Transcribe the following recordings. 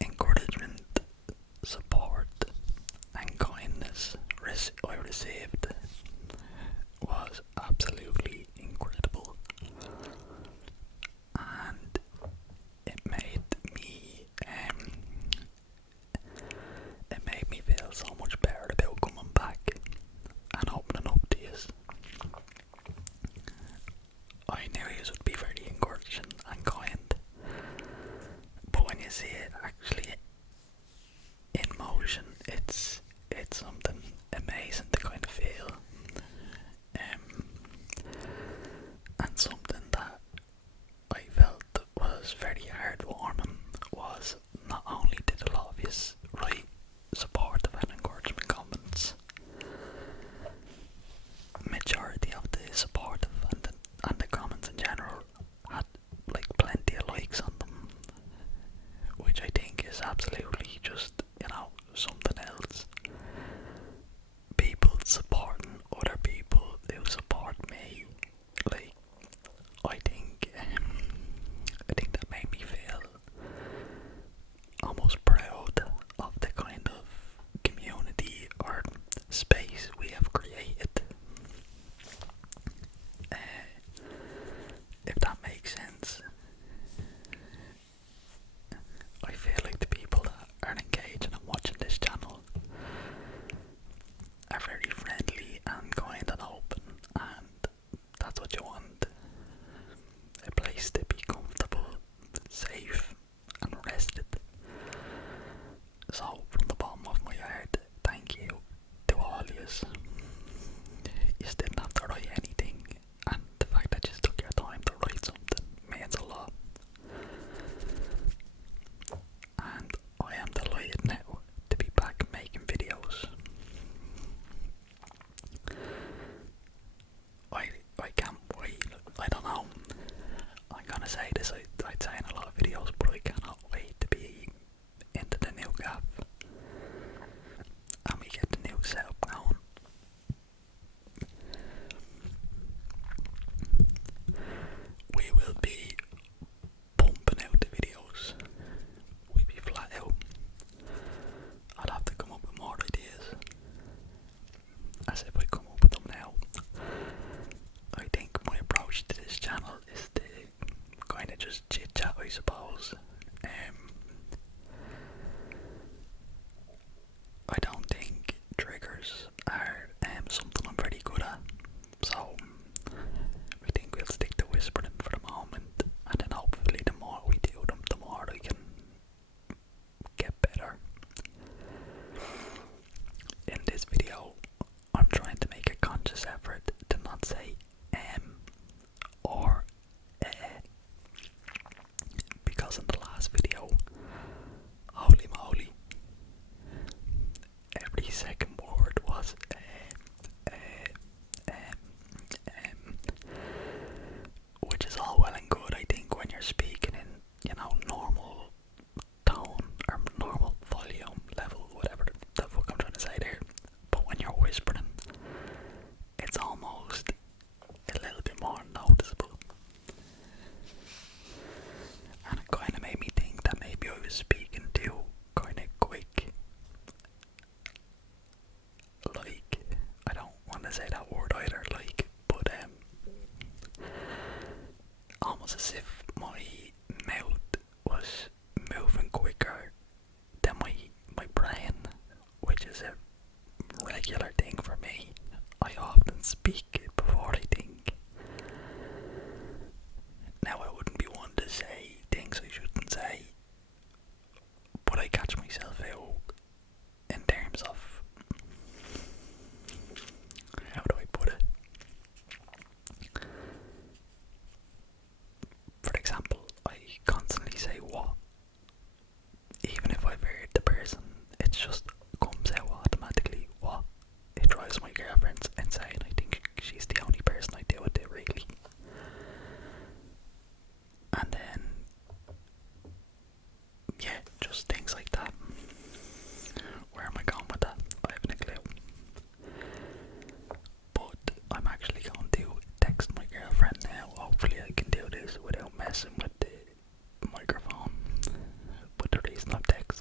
encouragement, support, and kindness I received was absolutely incredible, and it made me feel so much better about coming back and opening up to you. I knew you would be very encouraging and kind, but when you see it actually in motion, it's something amazing to kind of feel, and something that I felt was very heartwarming was not only did a lot of you write supportive and encouragement comments, majority of the supportive and the comments in general had like plenty of likes on them, which I think is absolutely just, something else. People supporting other people who support me, like, I think that made me feel almost proud of the kind of community or space we have created. If that makes sense. I feel like the people that are engaging and watching this channel are very friendly and kind and open, and that's what you want. A place to be comfortable, safe and rested. So from the bottom of my heart, thank you to all yous. You didn't have to write anything, and the fact that you took your time to write something means a lot. And I am delighted now to be back making videos. I can't wait. I don't know. I'm gonna say this, I'd say in a lot of videos, but I cannot wait to be into the new gaff and we get the new setup going. We will be pumping out the videos. We'll be flat out. I'll have to come up with more ideas, as if I come up with them now. I think my approach to this channel is to kind of just chit chat, I suppose. I don't think triggers are something I'm very good at, so I think we'll stick to whispering for the moment, and then hopefully the more we do them, the more I can get better. In this video, I'm trying to make a conscious effort to not say or because in the last video, holy moly, every second word was which is all well and good, I think, when you're speaking in, normal tone or normal volume level, whatever the fuck I'm trying to say there. But when you're whispering, it's almost a little bit more noticeable. And it kind of made me think that maybe I was speaking too kind of quick. Like, I don't want to say that word either, like, but almost as if my mouth was moving quicker than my brain, which is a regular thing for me. I often speak before I think. Now, I wouldn't be one to say things I shouldn't say, but I catch myself out in terms of, how do I put it? For example, I constantly say what, even if I've heard the person, it just comes out automatically what. It drives my girlfriend insane. I think she's the only person I do it to, really. And then, yeah, just things like that. Where am I going with that? I haven't a clue. But I'm actually going to text my girlfriend now. Hopefully I can do this without messing with the microphone. But the reason I'm texting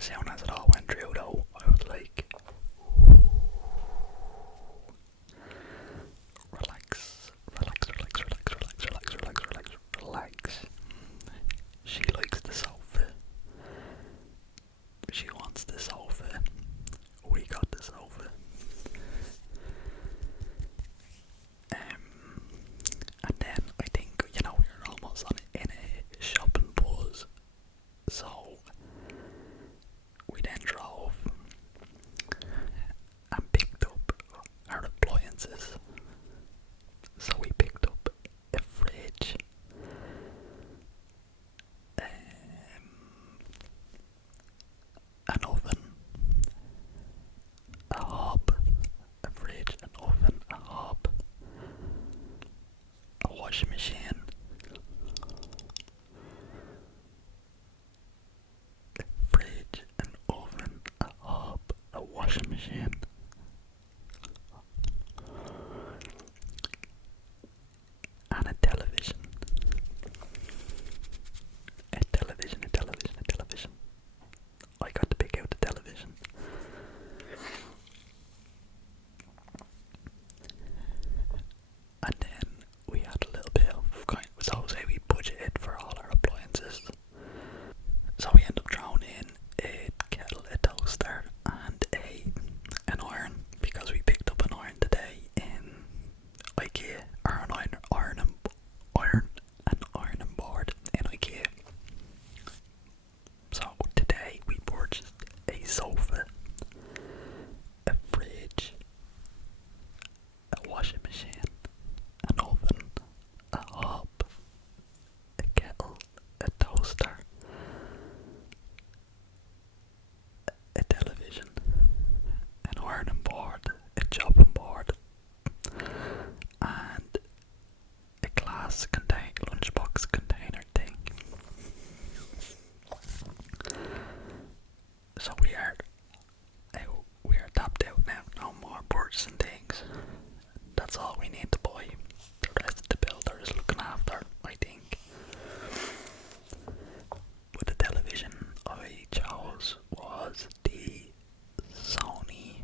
as soon as it all went through though, I was like, relax, relax, relax, relax, relax, relax, relax, relax, relax. She likes the sofa. She wants the sofa. We got the sofa. And then I think, we were almost in a shopping buzz. So we then drove and picked up our appliances. So we picked up a fridge, an oven, a hob, a fridge, an oven, a hob, a washing machine, a fridge, an oven, a hob, a washing machine, and a television. A television, a television, a television. I got to pick out the television. And then we had a little bit of so say we budgeted for all our appliances. So we ended up throwing in a kettle, a toaster, and an iron, because we picked up an iron today in IKEA, or an ironing board in IKEA. So today we purchased a sofa, a fridge, a washing machine, an oven, a hob, a kettle, a toaster, a television, an ironing board, a chopping board, and a glass lunchbox container thing. So we are tapped out now. No more purchasing things. That's all we need to buy. The rest of the builder is looking after, I think. But the television I chose was the Sony.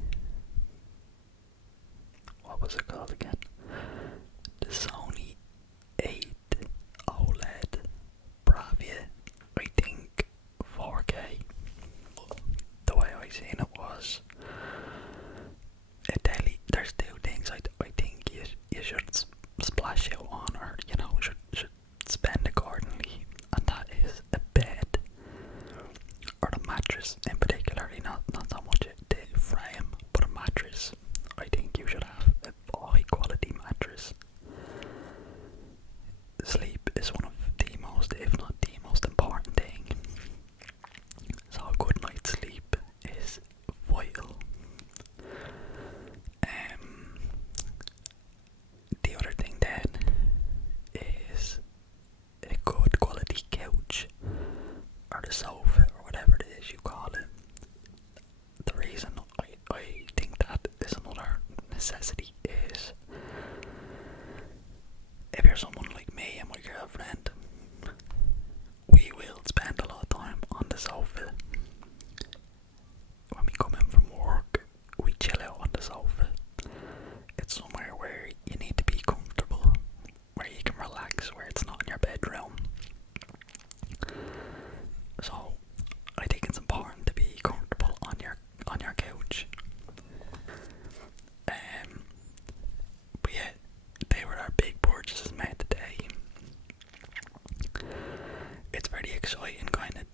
What was it called again? The Sony 8 OLED Bravia, I think 4K. The way I seen it was a telly. There's two things I think you should splash out on, or should spend accordingly, and that is a bed, or the mattress in particular. Not so much the frame, but a mattress. I think you should have a high quality mattress. Sleep is one of the most, if not the most important thing. So a good night's sleep is vital. The other thing then is a good quality couch, or the sofa, or whatever it is you call it. The reason I think that is another necessity is, if you're someone like me and my girlfriend, we will spend a lot of time on the sofa. When we come in from work, we chill out on the sofa. It's somewhere where you need to be comfortable, where you can relax, where it's not in your bedroom. So I think it's important to be comfortable on your couch. But yeah, they were our big purchases made today. It's very exciting, kind of,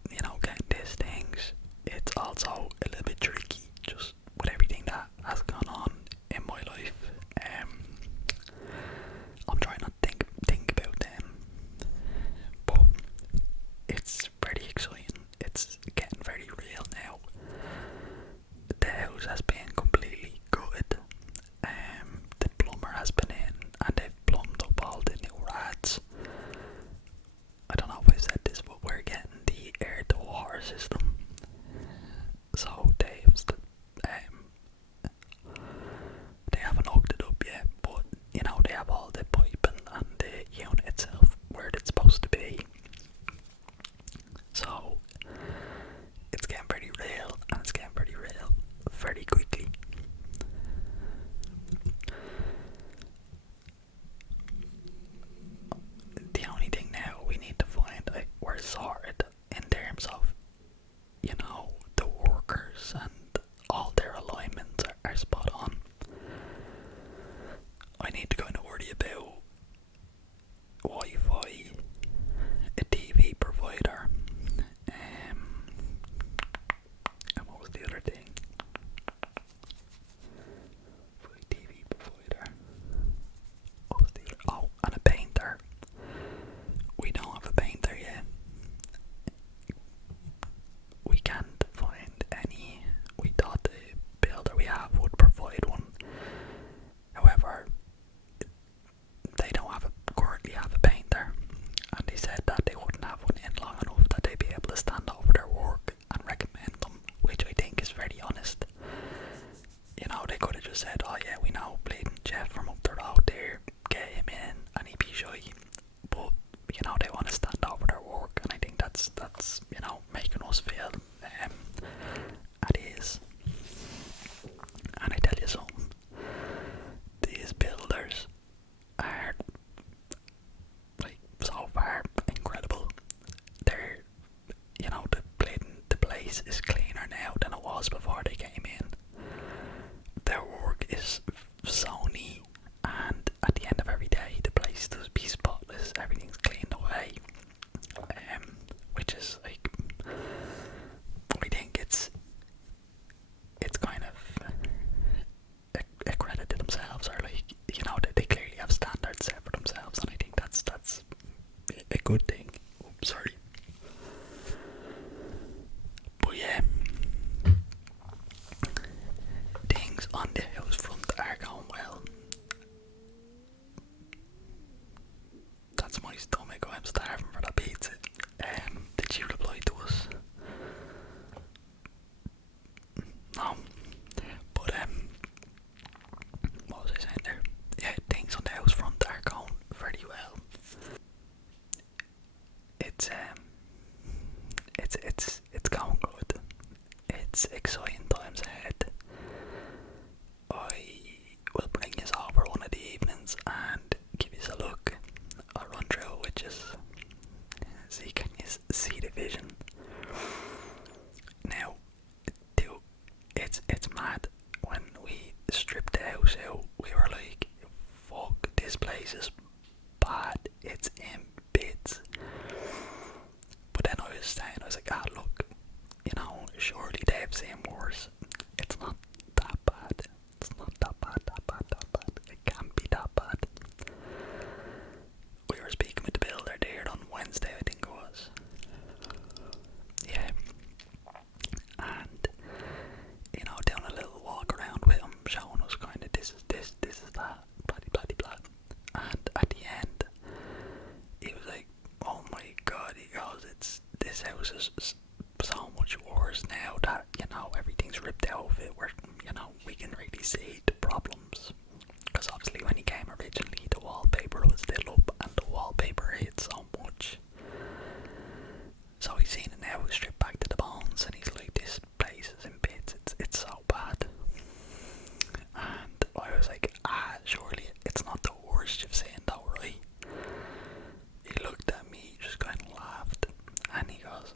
getting these things. It's also a little bit tricky, just with everything that has gone on in my life. I'm trying not to think about them, but it's very exciting. It's getting very real now. The house has been completely gutted. The plumber has been in, and they've plumbed up all the new rats. I don't know if I said this, but we're getting the air to water system. So sorted in terms of, you know, the workers and all their alignments are spot on. I need to kind of worry about Wi-Fi, a TV provider, and what was the other thing? TV provider. What was the other? Oh, and a painter. We don't have a painter yet. We can't find any. We thought the builder we have would provide one. However, they don't currently have a painter, and they said that they wouldn't have one in long enough that they'd be able to stand over their work and recommend them, which I think is very honest. You know, they could have just said, oh yeah, we know bleeding Jeff from up the road there, get him in and he'd be shy. But, you know, they want to stand over their work, and I think that's you know, making us feel at ease. And I tell you something, these builders are, like, so far incredible. They're, you know, the place is cleaner now than it was before they came in. Their work is so neat, and at the end of every day the place does be spotless, everything's cleaned away, which is like, I think it's kind of a credit to themselves, or like, you know, that they clearly have standards set for themselves, and I think that's a good thing. Oops, sorry. But yeah, things on the house front are going well. That's my stomach. I'm starving for that pizza. Did you reply to us? No. But what was I saying there? Yeah, things on the house front are going very well. It's going good. It's exciting times ahead. I will bring you over one of the evenings and give you a look. I'll run through it with you, so you can see the vision. Now, it's mad. When we stripped the house out, we were like, fuck, this place is bad, it's in bits. But then I was like, look, you know, surely they've seen worse. It's not that bad. It's not that bad. It can't be that bad. We were speaking with the builder there on Wednesday, I think it was. Yeah. And, you know, doing a little walk around with him, showing us kind of this is that, blah blah. And at the end, he was like, oh my god, he goes, this house is so much worse now that, you know, everything's ripped out of it, where, you know, we can really see the problems. Because obviously when he came originally, the wallpaper was still up, and the wallpaper hit so much. So he's seen it now, stripped back to the bones, and he's like, this place is in bits, it's so bad. And I was like, surely it's not the worst you've seen though, right? He looked at me, just kind of laughed, and he goes,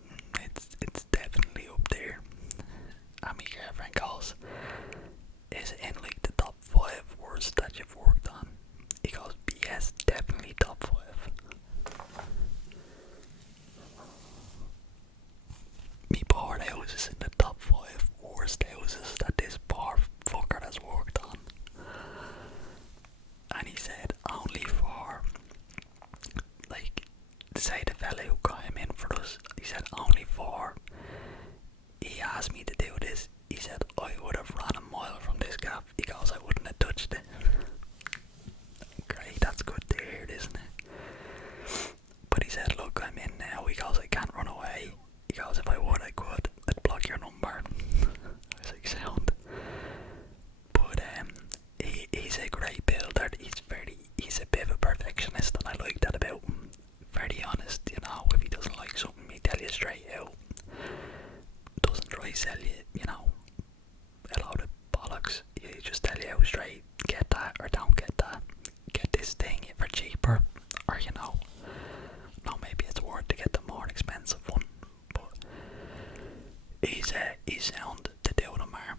he sound to do them are.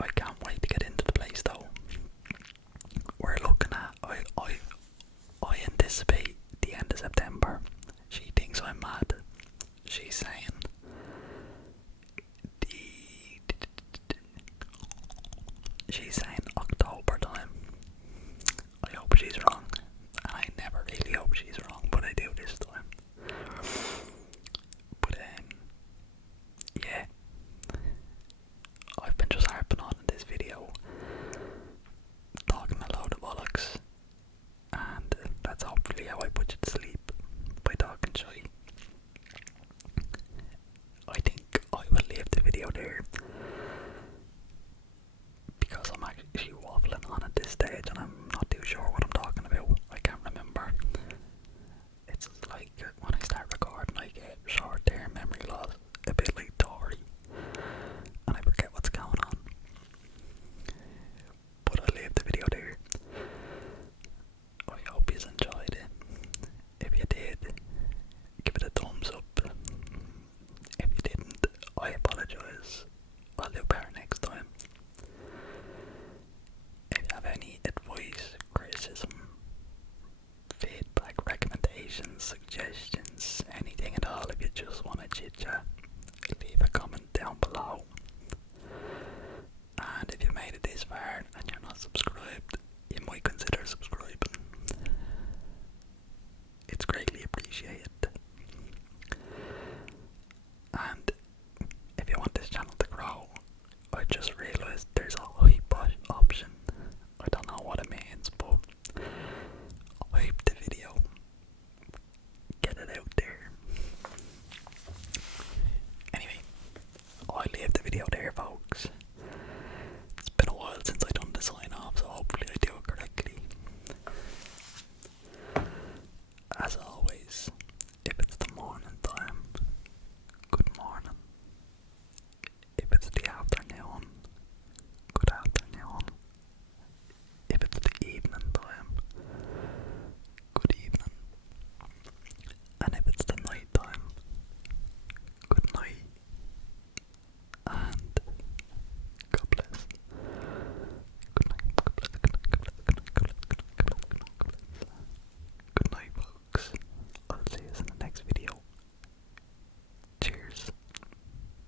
I can't wait to get into the place though. We're looking at, I anticipate the end of September. She thinks I'm mad. She's saying she's saying October time. I hope she's wrong. And I never really hope she's wrong, but I do this time. But yeah. I've been just harping on in this video, talking a load of bollocks, and that's hopefully how I put you to sleep, by talking shit. I think I will leave the video there, because I'm actually waffling on at this stage and I'm not too sure what I'm talking about. I can't remember. It's like when I start recording I get short-term memory loss, a bit like Tori, and I forget what's going on. But I'll leave the video there. I hope you enjoyed it. If you did, give it a thumbs up. If you didn't, I apologise. I'll do better next time. If you have any advice, criticism, feedback, recommendations, suggestions, anything at all, if you just want to chit chat, leave a comment down below. And if you made it this far and you're not subscribed, you might consider subscribing. It's greatly appreciated.